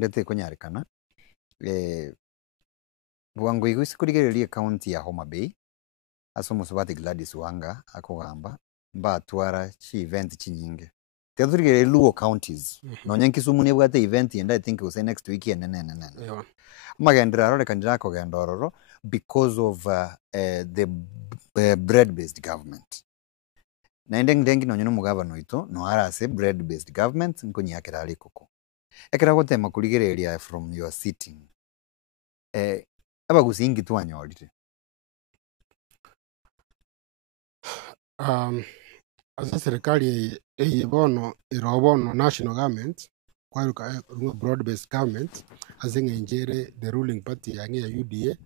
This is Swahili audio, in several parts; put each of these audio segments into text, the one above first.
ndete kunyarikana bwangu igusi kurigereria county ya Homa Bay aso musubati Gladys Wanga akogamba mbatwara chi event chinyinge tethurigere Luo counties no Kisumu ne bwate event and I think it was next week yeah magendera arore kanjira kogenda ororo because of the bread based government na ndengi no nyono mugabano ito no arase bread based government nkonyi yakira ari koko ekera gotema kurigereria from your sitting abagusingi twanyorire asa serikali bono irobono national government kwa broad based government azinga injere the ruling party yange ya UDA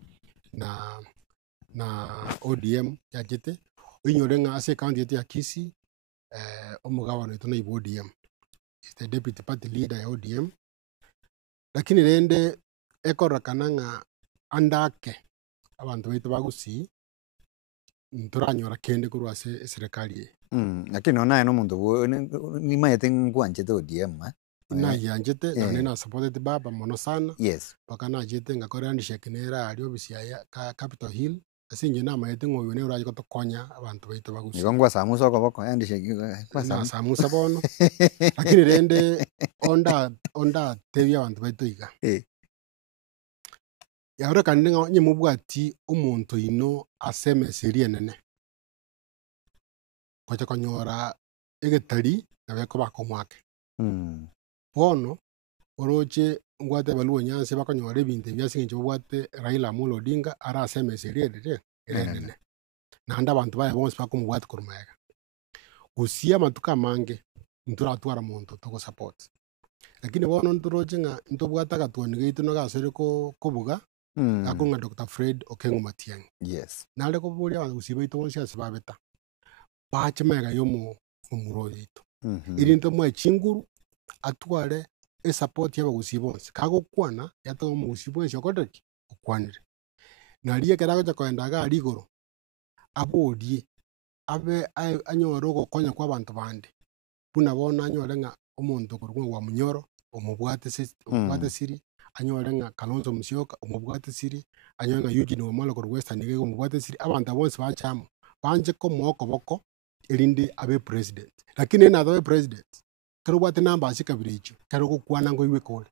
na ODM yajete inyorenga ase county ya Kisii omugabano ito na ODM is the deputy party leader ya ODM lakini rende ekorakananga andake abantu baitu bagusi nturanyora kende kurwa serikali lakini ona no muntu ni mayete ngwanje to ODM na yanjete na nena supported baba mono sana yes bakana jete ngakora ndisheke nera ali obisi ya Capitol Hill asinje na mayete ngoyo ne uraje kotokonya abantu baitu bagusi ngongwa samusa ko bako yandisheke kwa samusa bono lakini rende onda tebya abantu baitu iga yaure kaninga nyemubwati umuntu ino aseme serie nene kwacha konyora egetari nabeko bakomwake bono oroche ngwate baluo nyanse bakonyora ebintu byasinje bwate Raila Amolo Odinga ara aseme serie nene na anda abantu baye bonse bakomubwate kurumega gusia matuka mange nturatwara muntu toko support lakini bono ntoroche nga ntobwata gatwani gitu no gasere ko buga akunga Dr. Fred Okengo Matiang'i yes nale ko buri abantu gusibaito bonse asibabeta bachemega yomo umuroyo ito irinto mwe chinguru atware support yaba gusibonse kago kwana yato mu gusibonse okodeki okwanire naliye kerago chakoendaga aligoro abodie abe anyoro gokonya kwa abantu bande buna bona anyore nga omuntu kurwa wa munyoro omubwate siri anyore nga Kalonzo Musyoka omubwate siri anyore nga Eugene Wamalwa ku Western Nige omubwate siri abantu bonse bachamo banje ko mwoko boko elindi abe president lakini na abe president kero bwate namba ashikabiricho kero kukwana ngo iwe kole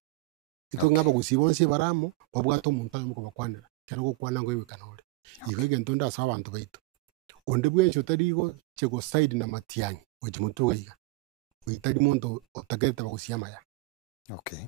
ito ngaba gusibonse baramo babwato omuntu ayo ko bakwanira kero kukwana ngo iwe kanole igege ntonda asa abantu baitu onde bwencho tarigo chego side na Matiang'i ojimutuga uitari muntu otageta bagusiyama ya okay